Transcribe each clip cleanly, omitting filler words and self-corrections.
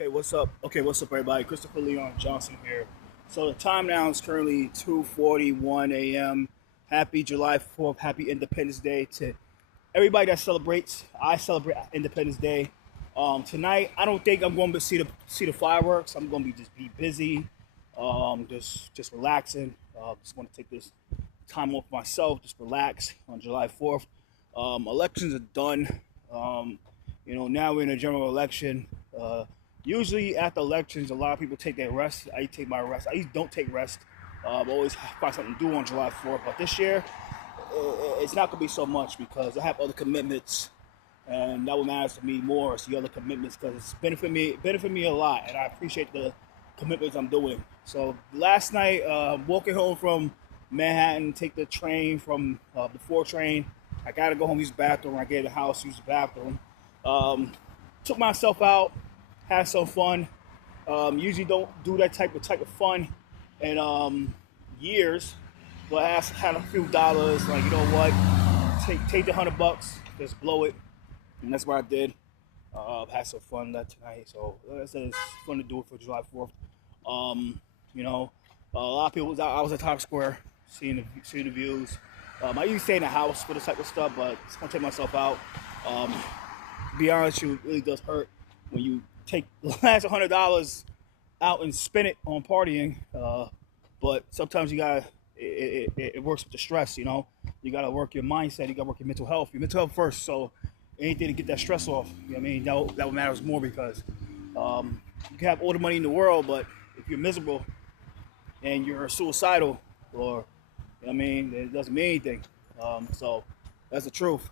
Okay, what's up? Okay, what's up, everybody? Christopher Leon Johnson here. So the time now is currently 2:41 a.m. Happy July 4th. Happy Independence Day to everybody that celebrates. I celebrate Independence Day. Tonight, I don't think I'm going to see the fireworks. I'm going to be busy, just relaxing. Just want to take this time off myself, just relax on July 4th. Elections are done. Now we're in a general election. Usually after elections, a lot of people take their rest. I take my rest. I usually don't take rest. I always find something to do on July 4th. But this year, it's not going to be so much because I have other commitments. And that what matters to me more is the other commitments because it's benefit me a lot. And I appreciate the commitments I'm doing. So last night, walking home from Manhattan, take the train from the 4 train. I got to go home, use the bathroom. I get in the house, use the bathroom. Took myself out. Had some fun. Usually don't do that type of fun in years, but I had a few dollars. Like, you know what? Take the $100, just blow it, and that's what I did. Had some fun that tonight. So like I said, it's fun to do it for July 4th. A lot of people. I was at Times Square, seeing the views. I usually stay in the house for this type of stuff, but just gonna take myself out. To be honest, with you, it really does hurt when you take the last $100 out and spend it on partying, but sometimes you gotta. It works with the stress, you know. You gotta work your mindset. You gotta work your mental health. Your mental health first. So anything to get that stress off. You know what I mean? That matters more because you can have all the money in the world, but if you're miserable and you're suicidal, or you know what I mean, it doesn't mean anything. So that's the truth.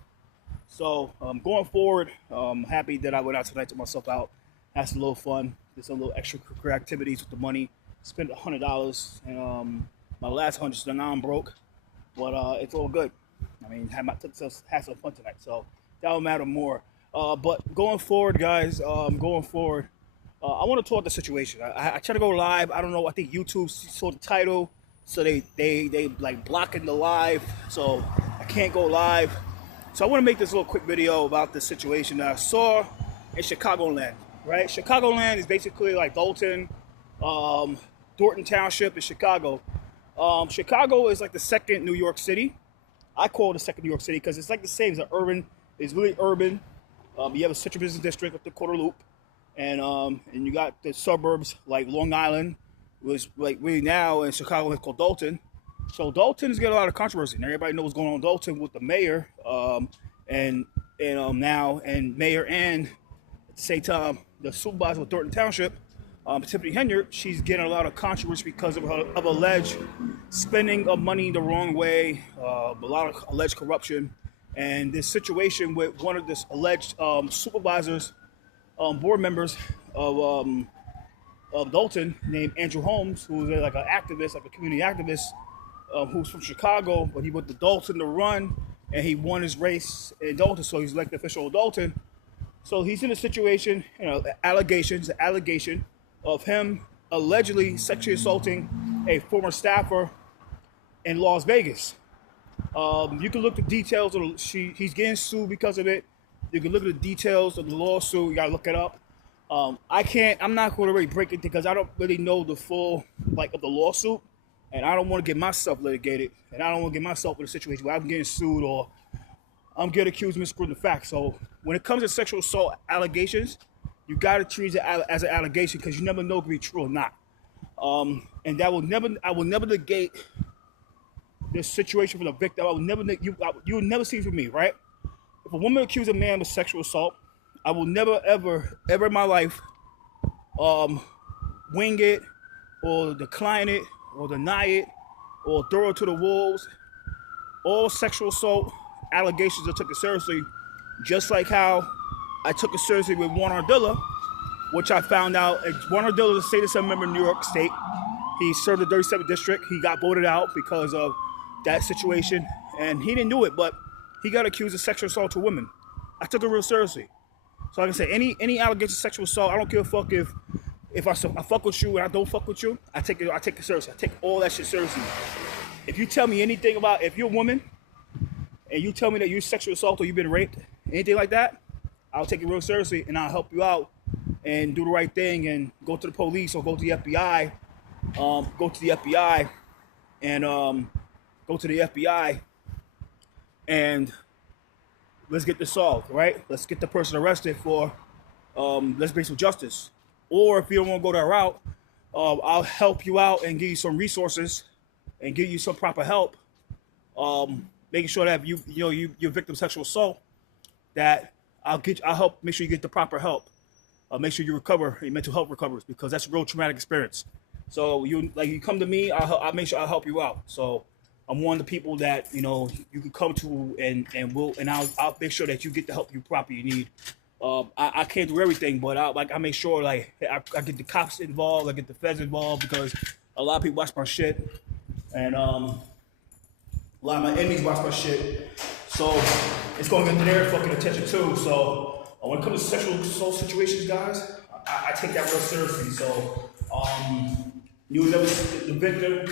So going forward, I'm happy that I went out tonight, took myself out, had some little fun, did some little extracurricular activities with the money, spent $100, and my last 100, so now I'm broke, but it's all good. I mean, had some fun tonight, so that will matter more. But going forward, guys, I want to talk the situation. I try to go live. I don't know. I think YouTube saw the title, so they like blocking the live, so I can't go live. So I want to make this little quick video about the situation that I saw in Chicagoland, right? Chicagoland is basically like Dalton, Thornton Township in Chicago. Chicago is like the second New York City. I call it the second New York City because it's like the same as it's really urban. You have a central business district up the Quarter Loop, and you got the suburbs like Long Island, was like really now in Chicago it's called Dalton. So Dalton's got a lot of controversy, and everybody knows what's going on in Dalton with the mayor, and mayor, and at the same time the supervisor of Thornton Township, Tiffany Henyard. She's getting a lot of controversy because of alleged spending of money the wrong way, a lot of alleged corruption, and this situation with one of this alleged supervisors, board members of Dalton, named Andrew Holmes, who's like an activist, like a community activist. Who's from Chicago, but he went to Dalton to run, and he won his race in Dalton, so he's elected official of Dalton. So he's in a situation, allegation of him allegedly sexually assaulting a former staffer in Las Vegas. You can look at the details of he's getting sued because of it. You can look at the details of the lawsuit. You gotta look it up. I'm not going to really break it because I don't really know the full of the lawsuit. And I don't want to get myself litigated, and I don't want to get myself in a situation where I'm getting sued or I'm getting accused of misrepresenting the facts. So when it comes to sexual assault allegations, you got to treat it as an allegation because you never know if it be true or not. And I will never negate this situation from the victim. You will never see it from me, right? If a woman accuses a man of sexual assault, I will never, ever in my life wing it or decline it, or deny it, or throw it to the wolves. All sexual assault allegations are taken seriously, just like how I took it seriously with Juan Ardilla, which I found out Juan Ardilla is a state assembly member in New York State. He served the 37th district. He got voted out because of that situation, and he didn't do it, but he got accused of sexual assault to women. I took it real seriously. So like I said, any allegation of sexual assault, I don't give a fuck if I fuck with you and I don't fuck with you, I take it seriously. I take all that shit seriously. If you tell me anything about, if you're a woman and you tell me that you're sexually assaulted or you've been raped, anything like that, I'll take it real seriously and I'll help you out and do the right thing and go to the police or go to the FBI, go to the FBI and go to the FBI and let's get this solved, right? Let's get the person arrested for let's bring some justice. Or if you don't want to go that route, I'll help you out and give you some resources and give you some proper help, making sure that your victim of sexual assault, that I'll help make sure you get the proper help. Make sure you recover, your mental health recovers, because that's a real traumatic experience. So you come to me, I'll make sure I'll help you out. So I'm one of the people that you can come to and I'll make sure that you get the help you properly need. I can't do everything, but I make sure I get the cops involved, I get the feds involved, because a lot of people watch my shit, and a lot of my enemies watch my shit. So it's going to get their fucking attention too. So when it comes to sexual assault situations, guys, I take that real seriously. So you never the victim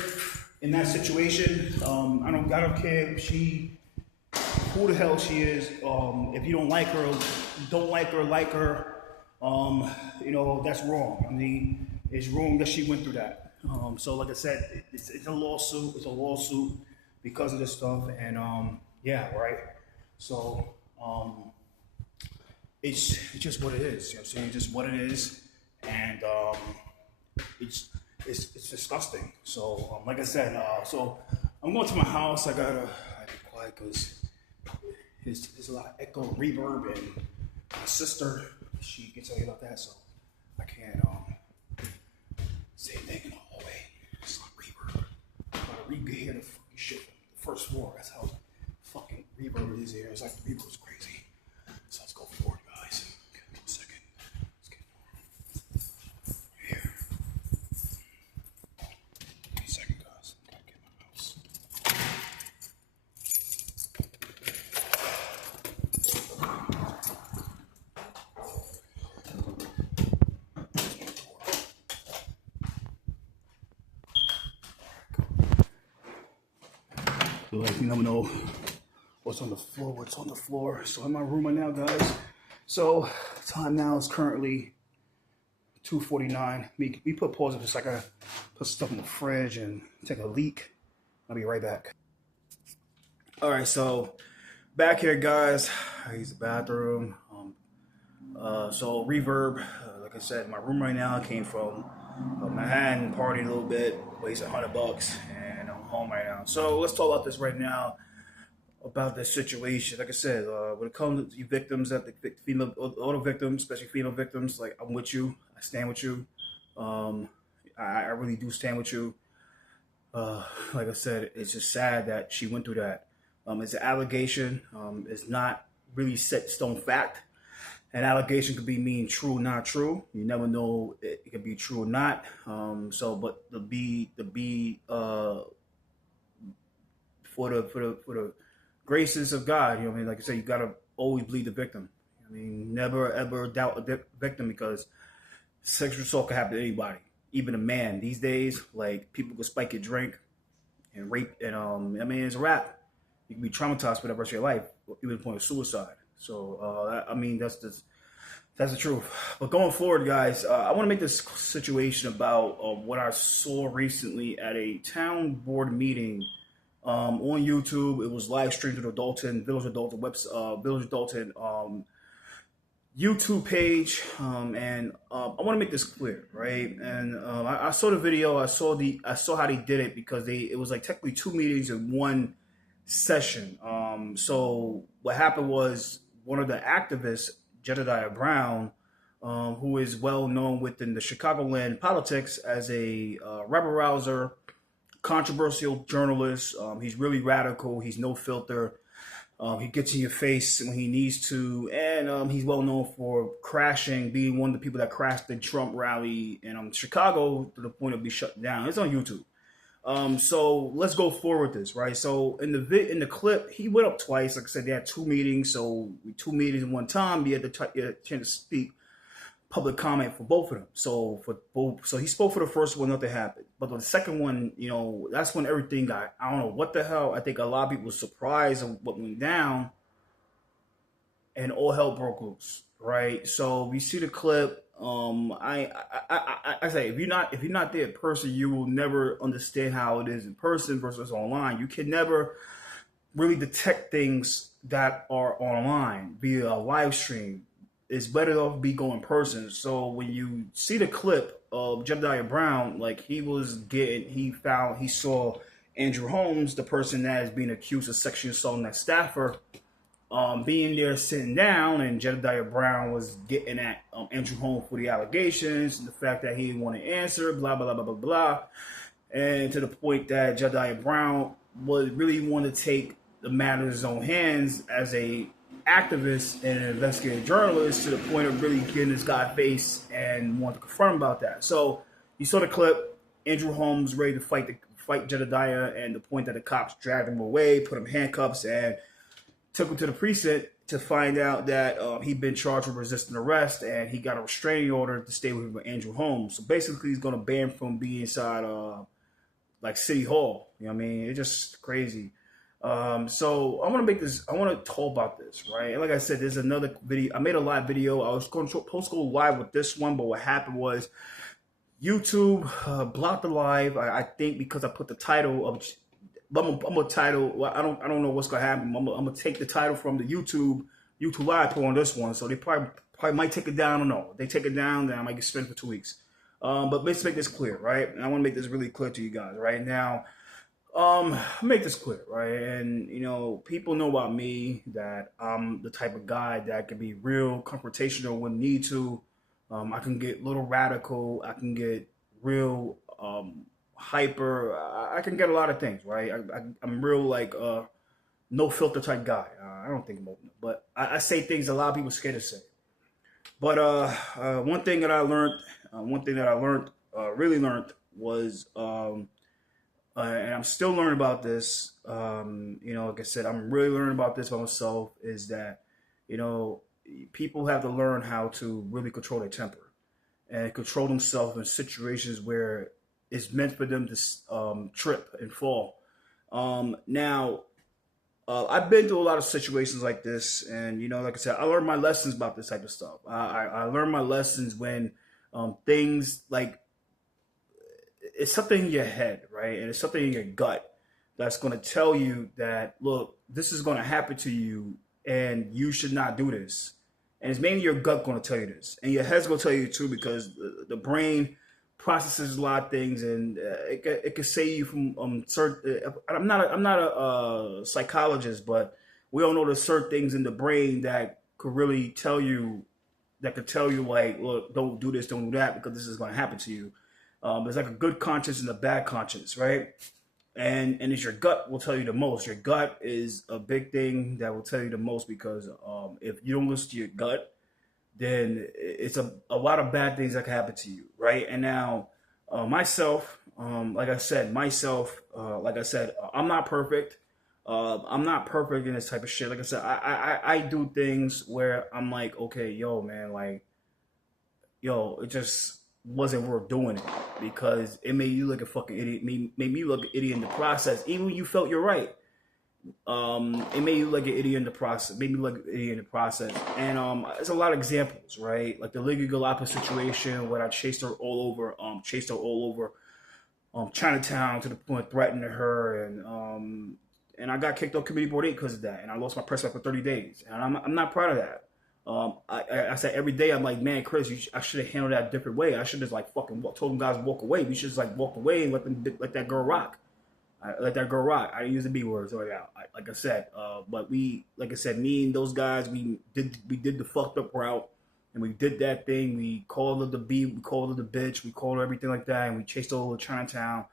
in that situation. I don't care if who the hell she is. If you don't like her, like her. That's wrong. I mean, it's wrong that she went through that. So like I said, it's a lawsuit. It's a lawsuit because of this stuff, and yeah, right. So it's just what it is. You know what I'm saying? Just what it is, and it's disgusting. So like I said, so I'm going to my house. I gotta be quiet because there's a lot of echo, reverb, and my sister, she can tell you about that, so I can't say anything in the hallway. It's like reverb. I gotta hear the fucking shit from the first floor. That's how fucking reverb it is here. It's like the reverb's crazy. So let's go forward, guys. Okay, 1 second. Let's get here. 1 second, guys. Gotta get my mouse. You never know what's on the floor. So in my room right now, guys. So time now is currently 2:49. We put pause up just like I put stuff in the fridge and take a leak. I'll be right back. All right, so back here, guys. I use the bathroom. So reverb, like I said, my room right now came from Manhattan, partied a little bit, wasted $100, and I'm home right now. So let's talk about this right now, about this situation. Like I said, when it comes to you victims, all the victims, especially female victims, like I'm with you. I stand with you. I really do stand with you. Like I said, it's just sad that she went through that. It's an allegation. It's not really set stone fact. An allegation could mean true, not true. You never know it could be true or not. But for the graces of God, you know what I mean? Like I said, you gotta always believe the victim. I mean, never ever doubt a victim, because sexual assault can happen to anybody, even a man. These days, like, people can spike your drink and rape, and I mean, it's a wrap. You can be traumatized for the rest of your life, even to the point of suicide. So, I mean, that's the truth. But going forward, guys, I want to make this situation about what I saw recently at a town board meeting on YouTube. It was live streamed to the Village Adulton YouTube page, and I want to make this clear, right? And I saw the video. I saw how they did it, because it was like technically 2 meetings in one session. So what happened was, one of the activists, Jedidiah Brown, who is well known within the Chicagoland politics as a rebel-rouser, controversial journalist. He's really radical. He's no filter. He gets in your face when he needs to, and he's well known for being one of the people that crashed the Trump rally in Chicago to the point of being shut down. It's on YouTube. So let's go forward with this, right? So in the clip, he went up twice. Like I said, they had 2 meetings. So 2 meetings in one time, you had the chance to speak, public comment for both of them. So he spoke for the first one, nothing happened. But the second one, that's when everything got, I don't know what the hell. I think a lot of people were surprised of what went down, and all hell broke loose, right? So we see the clip. I say if you're not there in person, you will never understand how it is in person versus online. You can never really detect things that are online via a live stream. It's better off be going in person. So when you see the clip of Jedidiah Brown, like he saw Andrew Holmes, the person that is being accused of sexually assaulting that staffer, being there sitting down, and Jedidiah Brown was getting at Andrew Holmes for the allegations, and the fact that he didn't want to answer, blah blah blah blah blah, and to the point that Jedidiah Brown would really want to take the matter in his own hands as a activist and an investigative journalist, to the point of really getting this guy face and want to confront him about that. So you saw the clip. Andrew Holmes ready to fight Jedidiah, and the point that the cops dragged him away, put him in handcuffs, and took him to the precinct to find out that he'd been charged with resisting arrest, and he got a restraining order to stay with Andrew Holmes. So basically, he's going to ban him from being inside like City Hall. You know what I mean? It's just crazy. So I want to talk about this, right? And like I said, there's another video. I made a live video. I was going to post go live with this one, but what happened was YouTube blocked the live. I think because I put the title of. I'm gonna title. Well, I don't know what's gonna happen. I'm gonna take the title from the YouTube live, put on this one. So they probably might take it down. I don't know. If they take it down, then I might get suspended for 2 weeks. But let's make this clear, right? And I want to make this really clear to you guys right now. Make this clear, right? And people know about me that I'm the type of guy that can be real confrontational when need to. I can get a little radical. I can get real hyper. I can get a lot of things, right? I'm real like no filter type guy. I don't think about it, but I say things a lot of people are scared to say. But one thing that I learned, really learned was, and I'm still learning about this. Like I said, I'm really learning about this by myself. Is that people have to learn how to really control their temper and control themselves in situations where it's meant for them to trip and fall. Now, I've been through a lot of situations like this, and like I said, I learned my lessons about this type of stuff. I learned my lessons when things like it's something in your head, right, and it's something in your gut that's going to tell you that, look, this is going to happen to you, and you should not do this. And it's mainly your gut going to tell you this, and your head's going to tell you too, because the brain processes a lot of things, and it could save you from certain. I'm not a psychologist, but we all know there's certain things in the brain that could really tell you, like, look, don't do this, don't do that, because this is going to happen to you. There's like a good conscience and a bad conscience, right? And it's your gut will tell you the most. Your gut is a big thing that will tell you the most, because if you don't listen to your gut, then it's a lot of bad things that can happen to you, right? And now, myself, like I said, I'm not perfect. I'm not perfect in this type of shit. Like I said, I do things where I'm like, okay, yo, man, like, it just wasn't worth doing it, because it made you look a fucking idiot. Made me look an idiot in the process, even when you felt you're right. It made you look an idiot in the process. Made me look an idiot in the process. And there's a lot of examples, right? Like the Liga Galapa situation, where I chased her all over Chinatown, to the point of threatening her, and I got kicked off Committee Board 8 because of that, and I lost my press back for 30 days, and I'm not proud of that. I said every day, I'm like, man, Chris, I should have handled that a different way. I should have like fucking told them guys to walk away. We should just like walk away and let that girl rock. Let that girl rock. I didn't use the B words. So yeah, like I said, but me and those guys, we did the fucked up route, and we did that thing. We called her the B, we called her the bitch, we called her everything like that, and we chased her over Chinatown,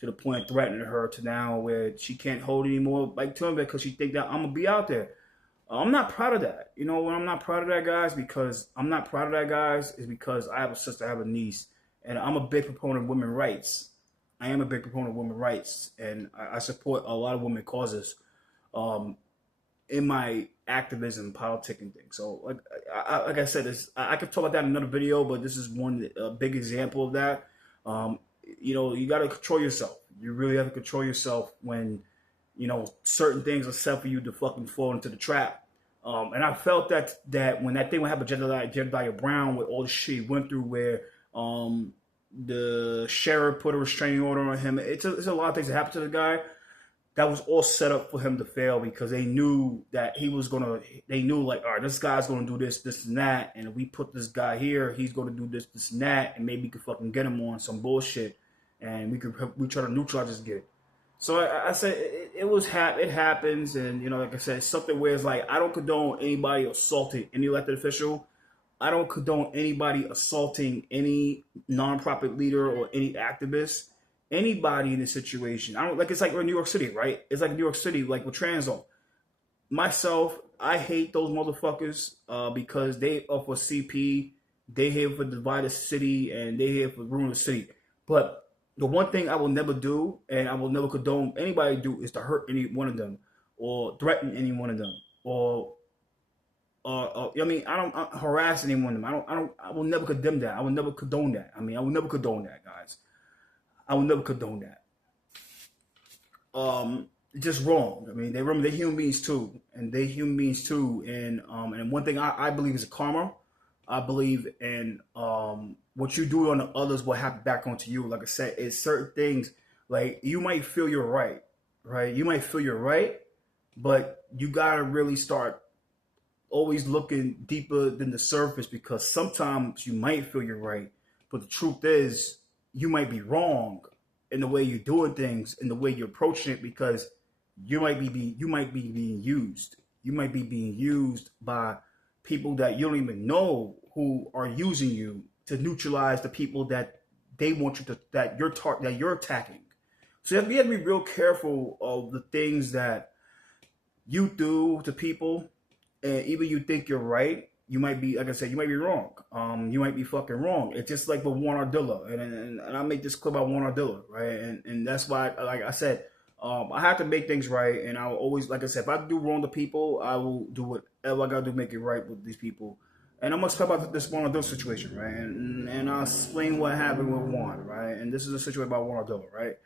to the point of threatening her, to now where she can't hold anymore like to him, because she think that I'm gonna be out there. I'm not proud of that. You know when I'm not proud of that, guys? Because I'm not proud of that, guys, is because I have a sister, I have a niece, and I'm a big proponent of women's rights. I am a big proponent of women's rights, and I support a lot of women causes in my activism, politicking thing. So, like I said, I could talk about that in another video, but this is one big example of that. You got to control yourself. You really have to control yourself when certain things are set for you to fucking fall into the trap. And I felt that when that thing would happen, Jedidiah Brown, with all the shit he went through, where the sheriff put a restraining order on him. It's a lot of things that happened to the guy. That was all set up for him to fail because they knew that he was gonna. They knew like, all right, this guy's gonna do this, this, and that, and if we put this guy here, he's gonna do this, this, and that, and maybe we could fucking get him on some bullshit, and we try to neutralize this kid. So I said it happens, and like I said, it's something where it's like I don't condone anybody assaulting any elected official. I don't condone anybody assaulting any nonprofit leader or any activist. Anybody in this situation. I don't like. It's like we're in New York City, right? It's like New York City, like with Transo. Myself, I hate those motherfuckers because they are for CP. They here for divide the city, and they here for ruin the city. But the one thing I will never do, and I will never condone anybody do, is to hurt any one of them, or threaten any one of them, or I mean, I don't harass any one of them. I will never condemn that. I will never condone that. I mean, I will never condone that, guys. I will never condone that. It's just wrong. I mean, they're human beings too, and And one thing I believe is karma. I believe in what you do on the others will happen back onto you. Like I said, it's certain things. Like you might feel you're right? You might feel you're right, but you gotta really start always looking deeper than the surface, because sometimes you might feel you're right, but the truth is you might be wrong in the way you're doing things, in the way you're approaching it, because you might be being used. You might be being used by people that you don't even know who are using you to neutralize the people that they want you to that you're attacking. So you have to be real careful of the things that you do to people, and even you think you're right. You might be, like I said, you might be wrong. You might be fucking wrong. It's just like with Warren Ardilla, and I make this clip about Warren Ardilla, right? And that's why, like I said, I have to make things right, and I will always, like I said, if I do wrong to people, I will do whatever I gotta do to make it right with these people. And I'm gonna talk about this Warren Ardilla situation, right? And I'll explain what happened with Warren, right? And this is a situation about Warren Ardilla, right?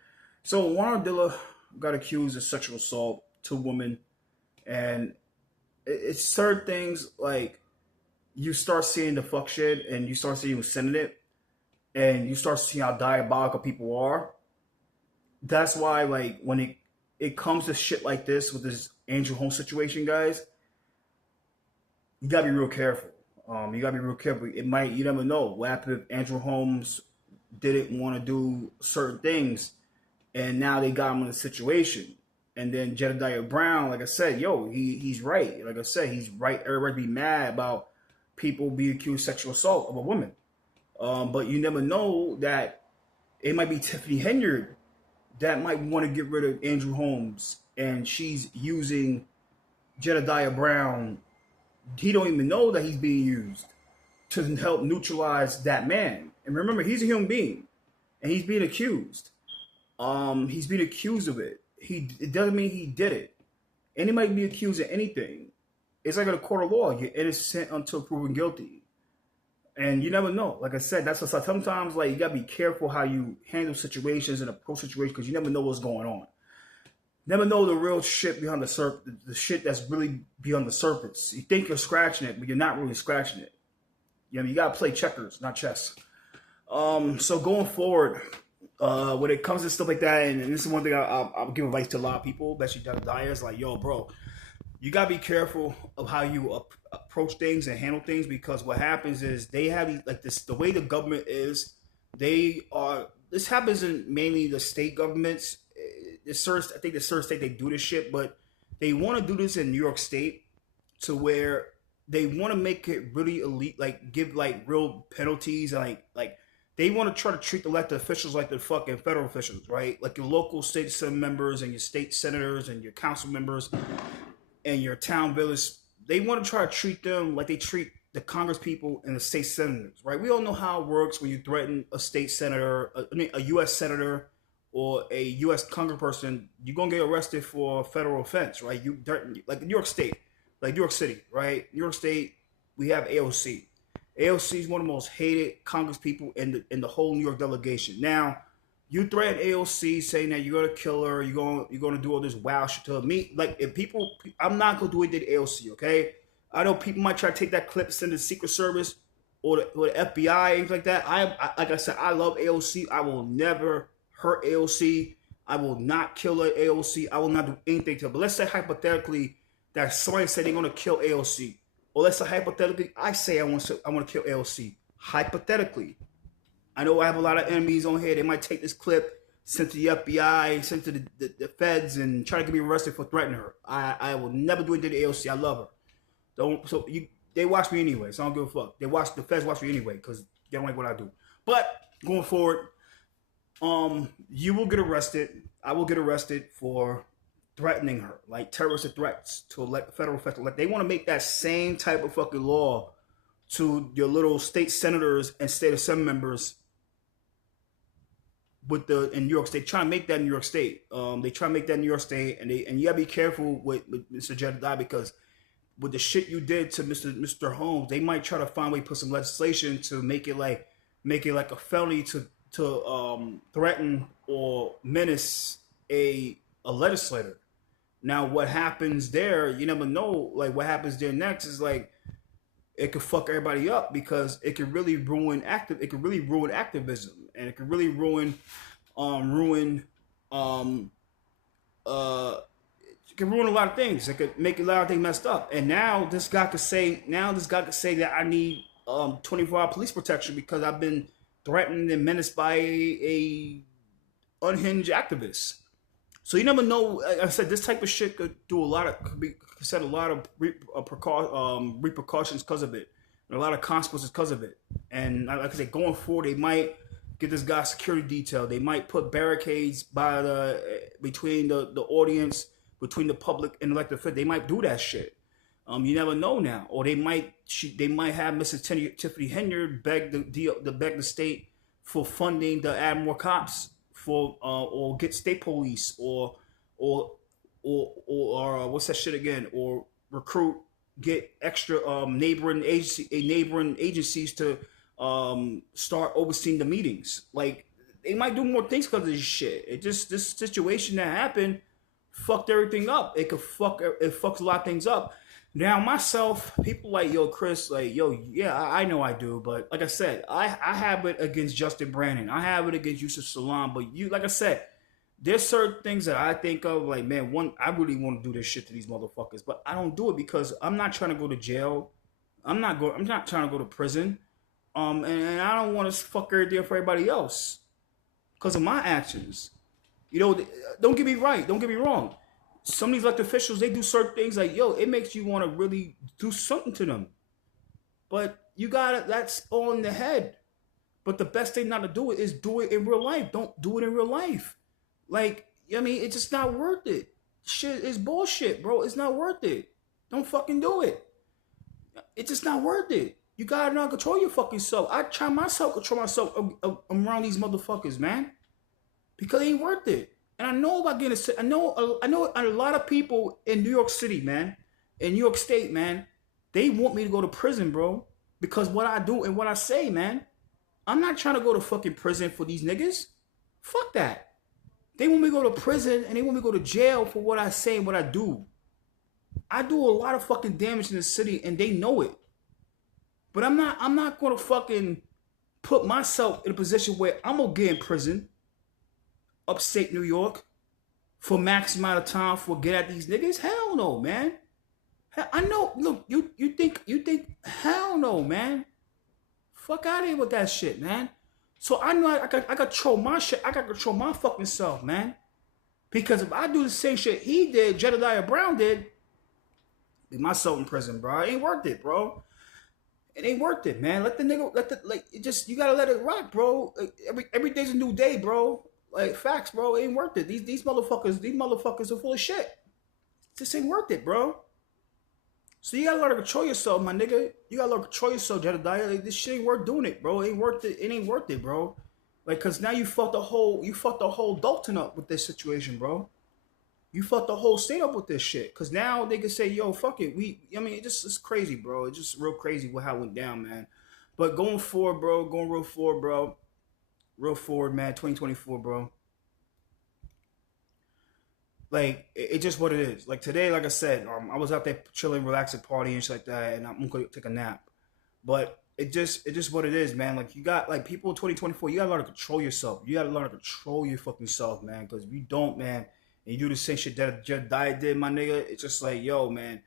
So Warren Ardilla got accused of sexual assault to a woman, and it's certain things like, you start seeing the fuck shit, and you start seeing who's sending it, and you start seeing how diabolical people are. That's why, like, when it comes to shit like this with this Andrew Holmes situation, guys, you gotta be real careful. You gotta be real careful. You never know what happened if Andrew Holmes didn't want to do certain things, and now they got him in a situation. And then Jedidiah Brown, like I said, he's right. Like I said, he's right. Everybody be mad about people being accused of sexual assault of a woman. But you never know that it might be Tiffany Henyard that might want to get rid of Andrew Holmes, and she's using Jedidiah Brown. He don't even know that he's being used to help neutralize that man. And remember, he's a human being, and he's being accused. He's being accused of it. It doesn't mean he did it. Anybody can be accused of anything. It's like in a court of law. You're innocent until proven guilty. And you never know. Like I said, that's what's like. Sometimes, like, you got to be careful how you handle situations and approach situations, because you never know what's going on. Never know the real shit behind the surface, the shit that's really beyond the surface. You think you're scratching it, but you're not really scratching it. You got to play checkers, not chess. So going forward, when it comes to stuff like that, and this is one thing I'll give advice to a lot of people, especially Jedidiah, is like, yo, bro, you gotta be careful of how you approach things and handle things, because what happens is they have like this. The way the government is, this happens in mainly the state governments. I think the certain state they do this shit, but they want to do this in New York State to where they want to make it really elite, like give like real penalties, and like they want to try to treat the elected officials like the fucking federal officials, right? Like your local state assembly members and your state senators and your council members and your town village. They want to try to treat them like they treat the Congress people and the state senators, right? We all know how it works when you threaten a state senator, a U.S. senator, or a U.S. congressperson. You're gonna get arrested for a federal offense, right? Like New York State, like New York City, right? New York State, we have AOC. AOC is one of the most hated Congress people in the whole New York delegation. Now, you threaten AOC saying that you're gonna kill her, you're gonna do all this wild shit to me. Like, if people, I'm not gonna do anything to AOC, okay? I know people might try to take that clip, send it to the Secret Service or the FBI, things like that. Like I said, I love AOC. I will never hurt AOC. I will not kill AOC. I will not do anything to her. But let's say hypothetically that somebody said they're going to kill AOC. Or let's say hypothetically, I say I want to kill AOC. Hypothetically. I know I have a lot of enemies on here. They might take this clip, send to the FBI, send to the feds, and try to get me arrested for threatening her. I will never do anything to AOC. I love her. They watch me anyway, so I don't give a fuck. The feds watch me anyway because they don't like what I do. But going forward, you will get arrested. I will get arrested for threatening her, like terrorist threats to elect federal officials. Like they want to make that same type of fucking law to your little state senators and state assembly members in New York State. Try to make that in New York State. They try to make that in New York State, and you gotta be careful with Mr. Jedidiah because with the shit you did to Mr. Holmes, they might try to find a way to put some legislation to make it like a felony to threaten or menace a legislator. Now, what happens there? You never know. Like what happens there next is like it could fuck everybody up because it could really ruin activism, and it could really ruin it can ruin a lot of things. It could make a lot of things messed up. And now this guy could say that I need 24-hour police protection because I've been threatened and menaced by a unhinged activist. So you never know. Like I said, this type of shit could set a lot of repercussions because of it, and a lot of consequences because of it. And like I said, going forward, they might get this guy security detail. They might put barricades between the audience, between the public and elected officials. They might do that shit. You never know now. Or they might have Mrs. Tiffany Henyard beg the state for funding to add more cops or get state police or what's that shit again? Or get extra neighboring agencies to start overseeing the meetings. Like they might do more things because of this shit. This situation that happened fucked everything up. It fucks a lot of things up. Now myself, people like, yo, Chris, like, yo, yeah, I know I do, but like I said, I have it against Justin Brandon. I have it against Yusuf Salaam, but like I said, there's certain things that I think of, like, man, I really want to do this shit to these motherfuckers, but I don't do it because I'm not trying to go to jail. I'm not trying to go to prison. And I don't want to fuck everything for everybody else because of my actions. You know, don't get me wrong. Some of these elected officials, they do certain things like, yo, it makes you want to really do something to them. But that's all in the head. But the best thing not to do it is do it in real life. Don't do it in real life. Like, I mean, it's just not worth it. Shit is bullshit, bro. It's not worth it. Don't fucking do it. It's just not worth it. You gotta not control your fucking self. I try control myself around these motherfuckers, man. Because it ain't worth it. And I know about getting sick. I know a lot of people in New York City, man, in New York State, man, they want me to go to prison, bro. Because what I do and what I say, man. I'm not trying to go to fucking prison for these niggas. Fuck that. They want me to go to prison and they want me to go to jail for what I say and what I do. I do a lot of fucking damage in the city and they know it. But I'm not gonna fucking put myself in a position where I'm gonna get in prison, upstate New York, for max amount of time for get at these niggas. Hell no, man. I know. Look, you think hell no, man. Fuck out of here with that shit, man. So I know I got control my shit. I got control my fucking self, man. Because if I do the same shit he did, Jedidiah Brown did, be myself in prison, bro. It ain't worth it, bro. It ain't worth it, man. You gotta let it rock, bro. Like, every day's a new day, bro. Like, facts, bro. It ain't worth it. These motherfuckers are full of shit. This ain't worth it, bro. So you gotta learn to control yourself, my nigga. You gotta learn to control yourself, Jedidiah. Like, this shit ain't worth doing it, bro. It ain't worth it. It ain't worth it, bro. Like, cause now you fucked the whole Dalton up with this situation, bro. You fucked the whole state up with this shit. Cause now they can say, yo, fuck it. It's crazy, bro. It's just real crazy how it went down, man. But going forward, bro. Real forward, man. 2024, bro. like it's just what it is. Like today, like I said, I was out there chilling, relaxing, partying, and shit like that, and I'm gonna take a nap. But it just what it is, man. Like you got like people in 2024, you gotta learn to control yourself. You gotta learn to control your fucking self, man. Because if you don't, man, and you do the same shit that Jedidiah did, my nigga, it's just like, yo, man,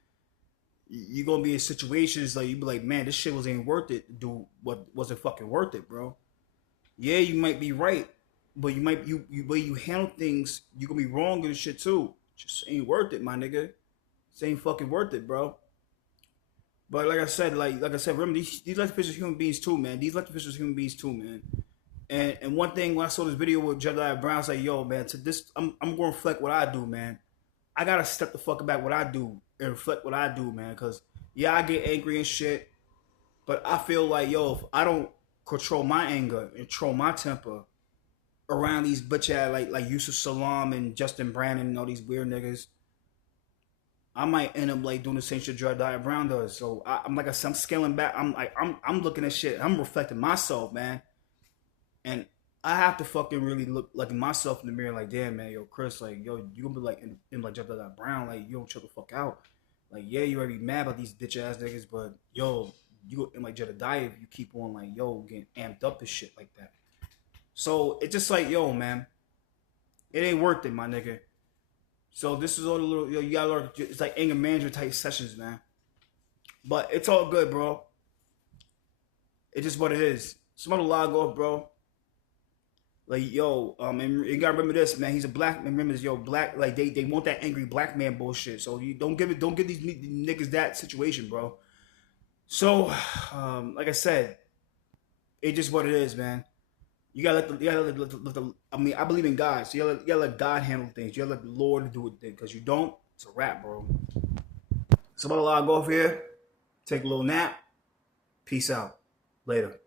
you're gonna be in situations like you be like, man, this shit was ain't worth it. Do what wasn't fucking worth it, bro. Yeah, you might be right, but you way you handle things, you gonna be wrong and shit too. Just ain't worth it, my nigga. This ain't fucking worth it, bro. But like I said, remember these elected officials are human beings too, man. These elected officials are human beings too, man. And one thing when I saw this video with Jedidiah Brown, I was like, yo, man, to this I'm gonna reflect what I do, man. I gotta step the fuck back what I do and reflect what I do, man. Cause yeah, I get angry and shit, but I feel like, yo, if I don't control my anger and control my temper around these bitch ass like Yusuf Salam and Justin Brandon and all these weird niggas, I might end up like doing the same shit Jedidiah Brown does. So I'm like I said, I'm scaling back. I'm looking at shit. I'm reflecting myself, man, and I have to fucking really look like myself in the mirror. Like, damn, man, yo, Chris, like, yo, you gonna be like in like Jedidiah Brown, like you don't chill the fuck out. Like, yeah, you already mad about these bitch ass niggas, but yo, you in like Jedidiah, if you keep on like, yo, getting amped up and shit like that. So it's just like, yo, man, it ain't worth it, my nigga. So this is all the little, yo, you gotta learn. It's like anger management type sessions, man. But it's all good, bro. It's just what it is. Somebody log off, bro. Like, yo, and you gotta remember this, man. He's a black man. Remember this, yo, black. Like they want that angry black man bullshit. So you don't give these niggas that situation, bro. So, like I said, it's just what it is, man. You gotta let the I mean, I believe in God, so you gotta let God handle things. You gotta let the Lord do it, because you don't, it's a wrap, bro. So I'm gonna log off here, take a little nap. Peace out. Later.